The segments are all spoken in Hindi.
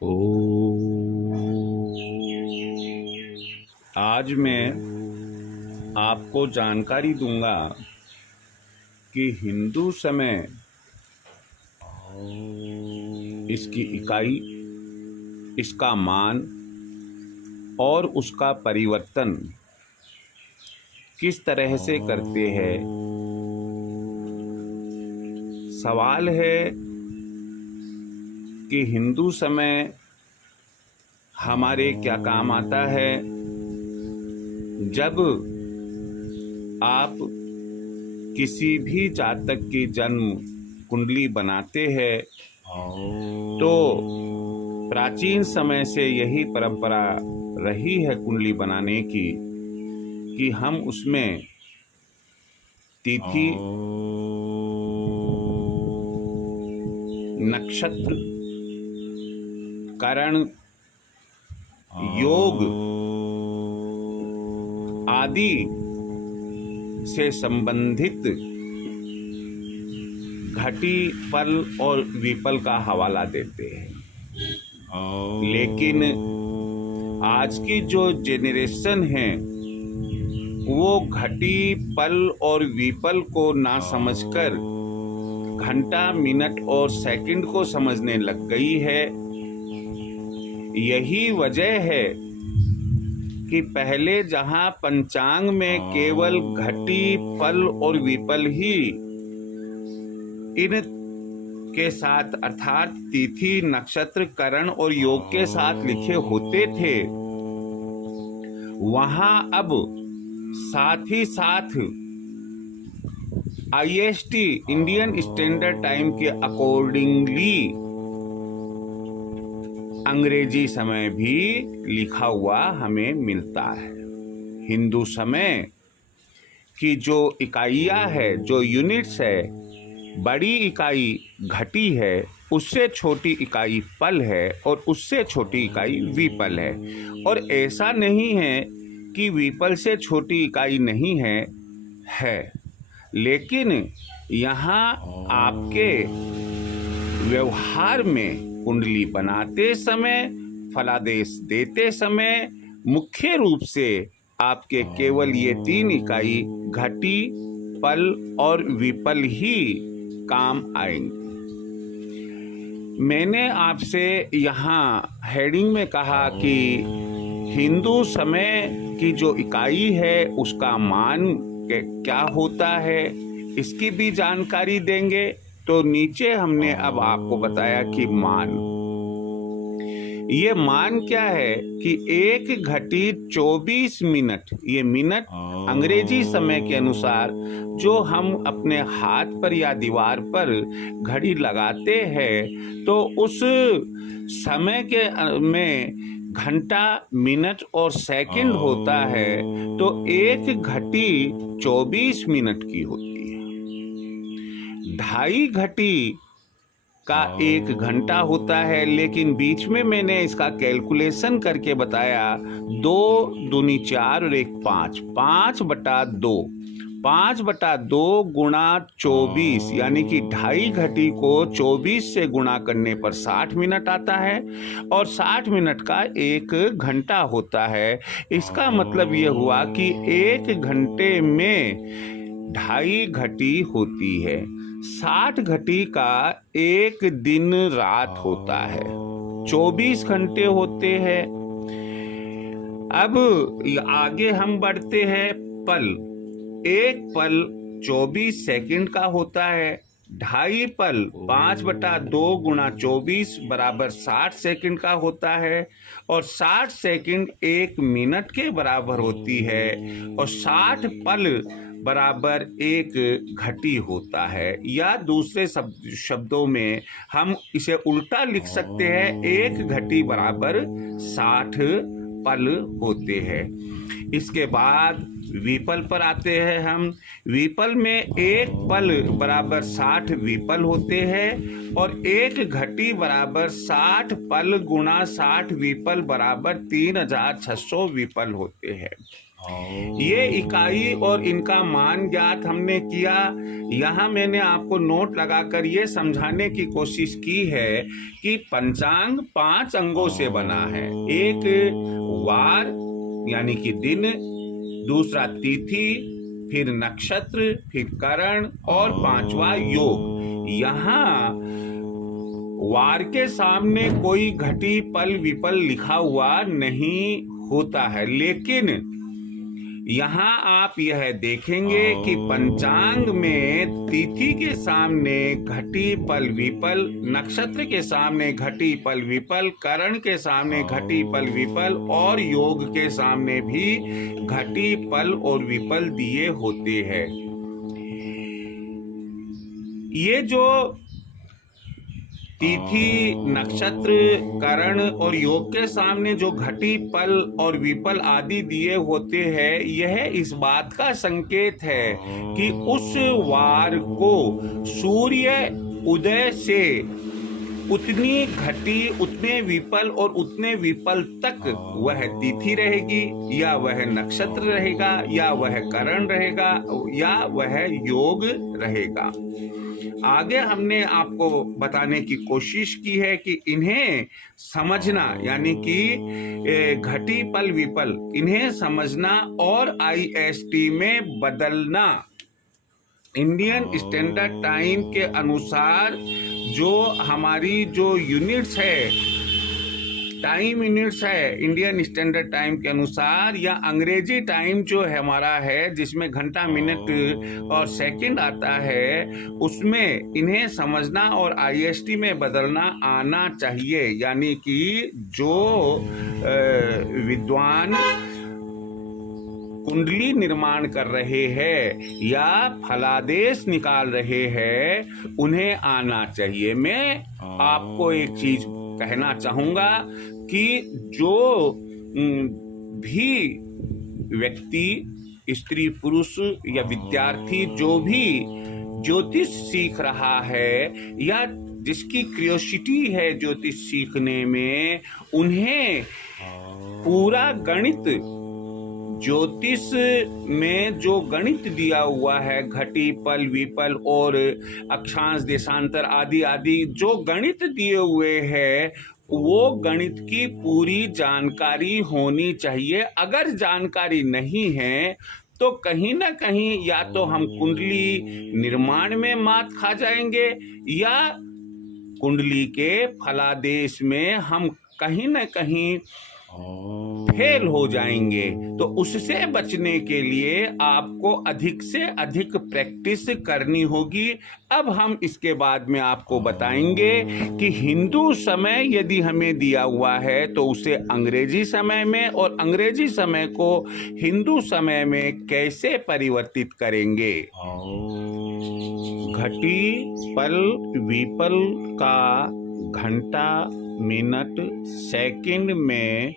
ओ आज मैं आपको जानकारी दूंगा कि हिंदू समय इसकी इकाई, इसका मान और उसका परिवर्तन किस तरह से करते हैं। सवाल है कि हिंदू समय हमारे क्या काम आता है। जब आप किसी भी जातक की जन्म कुंडली बनाते हैं तो प्राचीन समय से यही परंपरा रही है कुंडली बनाने की कि हम उसमें तिथि, नक्षत्र, करण, योग आदि से संबंधित घटी, पल और विपल का हवाला देते हैं। लेकिन आज की जो जेनरेशन है वो घटी, पल और विपल को ना समझकर घंटा, मिनट और सेकंड को समझने लग गई है। यही वजह है कि पहले जहां पंचांग में केवल घटी, पल और विपल ही इन के साथ अर्थात तिथि, नक्षत्र, करण और योग के साथ लिखे होते थे, वहां अब साथ ही साथ IST इंडियन स्टैंडर्ड टाइम के अकॉर्डिंगली अंग्रेजी समय भी लिखा हुआ हमें मिलता है। हिंदू समय की जो इकाइयां है, जो यूनिट्स है, बड़ी इकाई घटी है, उससे छोटी इकाई पल है और उससे छोटी इकाई विपल है। और ऐसा नहीं है कि विपल से छोटी इकाई नहीं है। लेकिन यहाँ आपके व्यवहार में कुंडली बनाते समय, फलादेश देते समय मुख्य रूप से आपके केवल ये 3 इकाई घटी, पल और विपल ही काम आएंगे। मैंने आपसे यहाँ हेडिंग में कहा कि हिंदू समय की जो इकाई है उसका मान क्या होता है, इसकी भी जानकारी देंगे। तो नीचे हमने अब आपको बताया कि ये मान क्या है कि 1 घटी 24 मिनट, ये मिनट अंग्रेजी समय के अनुसार जो हम अपने हाथ पर या दीवार पर घड़ी लगाते हैं तो उस समय के में घंटा, मिनट और सेकंड होता है। तो 1 घटी 24 मिनट की होती है। 2.5 घटी का 1 घंटा होता है, लेकिन बीच में मैंने इसका कैलकुलेशन करके बताया 2 दूनी 4 और 1 5, 5/2, 5/2 गुणा 24 यानी कि 2.5 घटी को 24 से गुणा करने पर 60 मिनट आता है और 60 मिनट का 1 घंटा होता है। इसका मतलब यह हुआ कि 1 घंटे में 2.5 घटी होती है। 60 घटी का 1 दिन रात होता है, 24 घंटे होते हैं। अब आगे हम बढ़ते हैं। पल, 1 पल 24 सेकंड का होता है। 2.5 पल 5/2 गुणा 24 बराबर 60 सेकंड का होता है और 60 सेकंड 1 मिनट के बराबर होती है और 60 पल बराबर 1 घटी होता है। या दूसरे शब्दों में हम इसे उल्टा लिख सकते हैं, 1 घटी बराबर 60 पल होते हैं। इसके बाद विपल पर आते हैं हम। विपल में 1 पल बराबर 60 विपल होते हैं और 1 घटी बराबर 60 पल गुणा 60 विपल बराबर 3600 विपल होते हैं। ये इकाई और इनका मान ज्ञात हमने किया। यहाँ मैंने आपको नोट लगाकर ये समझाने की कोशिश की है कि पंचांग 5 अंगों से बना है। एक वार यानी कि दिन, दूसरा तिथि, फिर नक्षत्र, फिर करण और 5वां योग। यहाँ वार के सामने कोई घटी पल विपल लिखा हुआ नहीं होता है, लेकिन यहाँ आप यह देखेंगे कि पंचांग में तिथि के सामने घटी पल विपल, नक्षत्र के सामने घटी पल विपल, करण के सामने घटी पल विपल और योग के सामने भी घटी पल और विपल दिए होते हैं। ये जो तिथि, नक्षत्र, करण और योग के सामने जो घटी पल और विपल आदि दिए होते हैं, यह इस बात का संकेत है कि उस वार को सूर्य उदय से उतनी घटी, उतने विपल और उतने विपल तक वह तिथि रहेगी, या वह नक्षत्र रहेगा, या वह करण रहेगा, या वह योग रहेगा। आगे हमने आपको बताने की कोशिश की है कि इन्हें समझना, यानी कि घटी पल विपल, इन्हें समझना और IST में बदलना, इंडियन स्टैंडर्ड टाइम के अनुसार जो हमारी जो यूनिट्स है, टाइम यूनिट्स है इंडियन स्टैंडर्ड टाइम के अनुसार, या अंग्रेजी टाइम जो है हमारा है, जिसमें घंटा, मिनट और सेकंड आता है, उसमें इन्हें समझना और IST में बदलना आना चाहिए। यानी कि जो विद्वान कुंडली निर्माण कर रहे हैं या फलादेश निकाल रहे हैं, उन्हें आना चाहिए। मैं आपको एक चीज कहना चाहूंगा कि जो भी व्यक्ति, स्त्री पुरुष या विद्यार्थी जो भी ज्योतिष सीख रहा है या जिसकी क्यूरियोसिटी है ज्योतिष सीखने में, उन्हें पूरा गणित, ज्योतिष में जो गणित दिया हुआ है, घटी पल विपल और अक्षांश देशांतर आदि आदि जो गणित दिए हुए हैं, वो गणित की पूरी जानकारी होनी चाहिए। अगर जानकारी नहीं है तो कहीं ना कहीं या तो हम कुंडली निर्माण में मात खा जाएंगे, या कुंडली के फलादेश में हम कहीं ना कहीं फेल हो जाएंगे। तो उससे बचने के लिए आपको अधिक से अधिक प्रैक्टिस करनी होगी। अब हम इसके बाद में आपको बताएंगे कि हिंदू समय यदि हमें दिया हुआ है तो उसे अंग्रेजी समय में, और अंग्रेजी समय को हिंदू समय में कैसे परिवर्तित करेंगे। घटी पल विपल का घंटा, मिनट, सेकंड में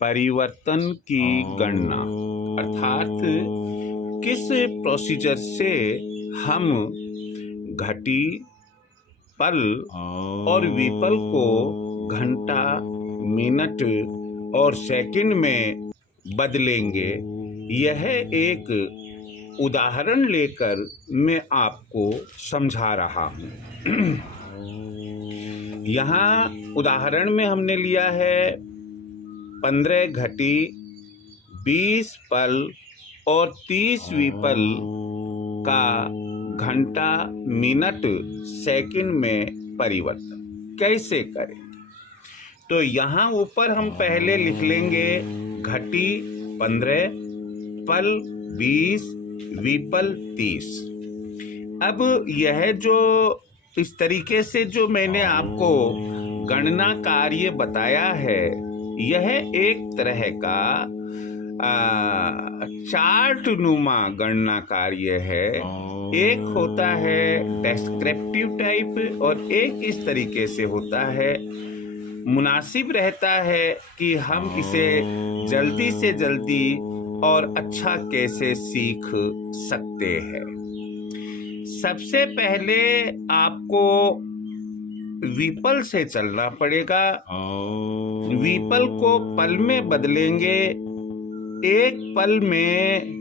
परिवर्तन की गणना, अर्थात किस प्रोसीजर से हम घटी पल और विपल को घंटा, मिनट और सेकंड में बदलेंगे। यह एक उदाहरण लेकर मैं आपको समझा रहा हूँ। यहाँ उदाहरण में हमने लिया है 15 घटी, 20 पल और 30 विपल का घंटा, मिनट, सेकंड में परिवर्तन कैसे करें। तो यहाँ ऊपर हम पहले लिख लेंगे घटी 15, पल 20, विपल 30। अब यह जो इस तरीके से जो मैंने आपको गणना कार्य बताया है, यह एक तरह का चार्ट नुमा गणना कार्य है। एक होता है डेस्क्रिप्टिव टाइप और एक इस तरीके से होता है। मुनासिब रहता है कि हम इसे जल्दी से जल्दी और अच्छा कैसे सीख सकते हैं। सबसे पहले आपको विपल से चलना पड़ेगा। विपल को पल में बदलेंगे एक पल में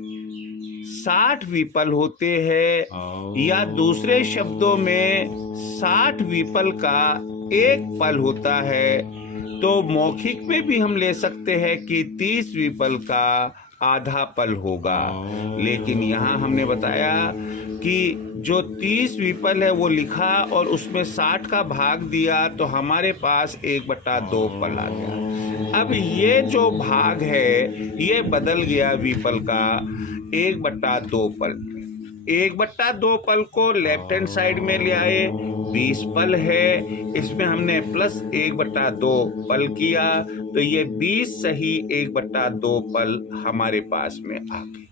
60 विपल होते हैं, या दूसरे शब्दों में 60 विपल का एक पल होता है। तो मौखिक में भी हम ले सकते हैं कि 30 विपल का आधा पल होगा। लेकिन यहाँ हमने बताया कि जो 30 विपल है वो लिखा और उसमें 60 का भाग दिया, तो हमारे पास 1/2 पल आ गया। अब ये जो भाग है ये बदल गया विपल का 1/2 पल। 1/2 पल को लेफ्ट हैंड साइड में ले आए, 20 पल है, इसमें हमने प्लस 1/2 पल किया, तो ये 20 सही 1/2 पल हमारे पास में आ गया।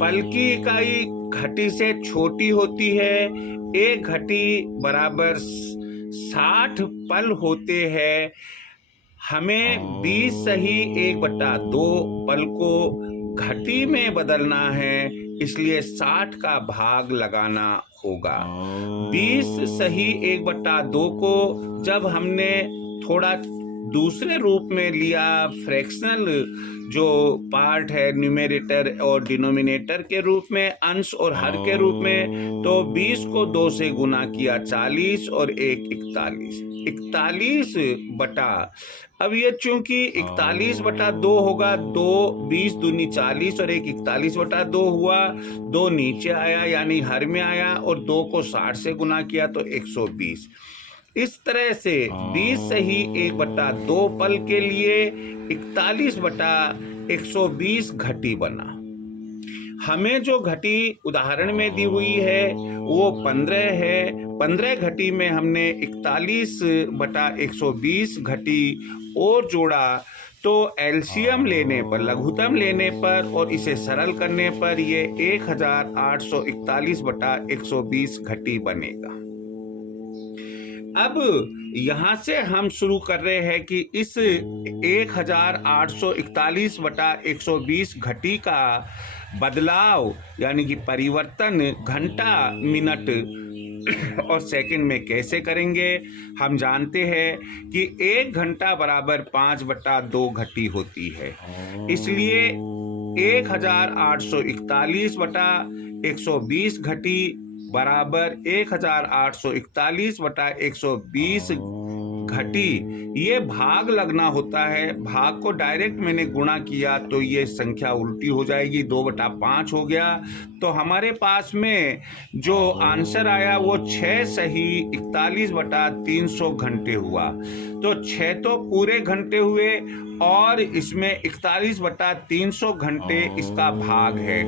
पल की इकाई घटी से छोटी होती है। एक घटी बराबर 60 पल होते हैं। हमें 20 सही 1/2 पल को घटी में बदलना है, इसलिए 60 का भाग लगाना होगा। 20 सही 1/2 को जब हमने थोड़ा दूसरे रूप में लिया, फ्रैक्शनल जो पार्ट है न्यूमेरेटर और डिनोमिनेटर के रूप में, अंश और हर के रूप में, तो 20 को 2 से गुना किया 40 और 1 41। 41 बटा, अब ये चूंकि 41/2 होगा, 2 20 दूनी 40 और 1 41/2 हुआ, 2 नीचे आया यानी हर में आया, और 2 को 60 से गुना किया तो 120। इस तरह से 20 सही 1/2 पल के लिए 41/120 घटी बना। हमें जो घटी उदाहरण में दी हुई है वो 15 है। 15 घटी में हमने 41/120 घटी और जोड़ा, तो एलसीएम लेने पर, लघुत्तम लेने पर और इसे सरल करने पर ये 1841/120 घटी बनेगा। अब यहाँ से हम शुरू कर रहे हैं कि इस 1841/120 घटी का बदलाव यानी कि परिवर्तन घंटा, मिनट और सेकंड में कैसे करेंगे। हम जानते हैं कि 1 घंटा बराबर 5/2 घटी होती है, इसलिए 1841/120 घटी बराबर 1841/120 घटी। ये भाग लगना होता है। भाग को डायरेक्ट मैंने गुणा किया तो ये संख्या उल्टी हो जाएगी, 2/5 हो गया। तो हमारे पास में जो आंसर आया वो 6 सही 41/300 घंटे हुआ। तो 6 तो पूरे घंटे हुए और इसमें 41/300 घंटे इसका भाग है।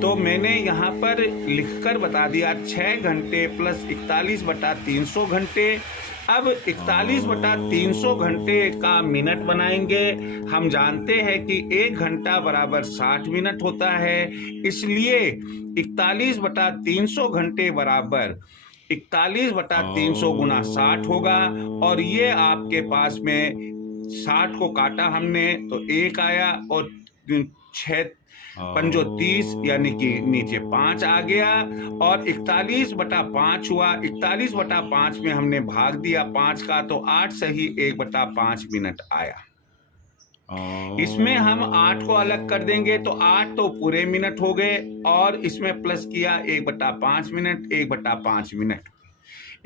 तो मैंने यहाँ पर लिखकर बता दिया 6 घंटे प्लस 41/300 घंटे। अब 41/300 घंटे का मिनट बनाएंगे। हम जानते हैं कि 1 घंटा बराबर 60 मिनट होता है, इसलिए 41/300 घंटे बराबर 41/300 गुना 60 होगा। और ये आपके पास में 60 को काटा हमने तो 1 आया और 6 पंजो 30 यानी कि नीचे 5 आ गया और 41/5 हुआ। 41/5 में हमने भाग दिया 5 का, तो 8 सही 1/5 मिनट आया। इसमें हम 8 को अलग कर देंगे तो 8 तो पूरे मिनट हो गए और इसमें प्लस किया 1/5 मिनट, 1/5 मिनट।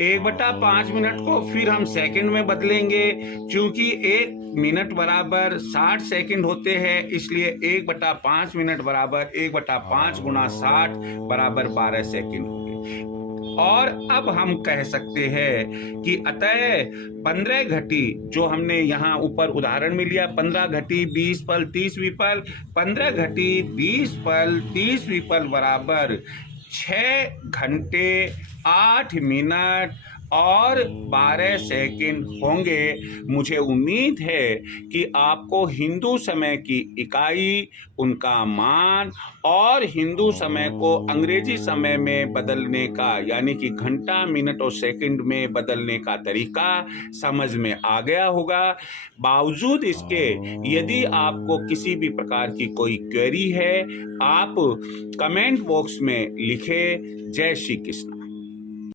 1/5 मिनट को फिर हम सेकंड में बदलेंगे, क्योंकि 1 मिनट बराबर 60 सेकंड होते हैं, इसलिए 1/5 मिनट बराबर 1/5 गुना 60 बराबर 12 सेकंड हो गए। और अब हम कह सकते हैं कि अतः 15 घटी जो हमने यहाँ ऊपर उदाहरण में लिया, 15 घटी 20 पल 30 विपल, 15 घटी 20 पल 30 विपल बराबर 6 घंटे 8 मिनट और 12 सेकंड होंगे। मुझे उम्मीद है कि आपको हिंदू समय की इकाई, उनका मान और हिंदू समय को अंग्रेजी समय में बदलने का यानी कि घंटा, मिनट और सेकंड में बदलने का तरीका समझ में आ गया होगा। बावजूद इसके यदि आपको किसी भी प्रकार की कोई क्वेरी है, आप कमेंट बॉक्स में लिखें। जय श्री कृष्ण।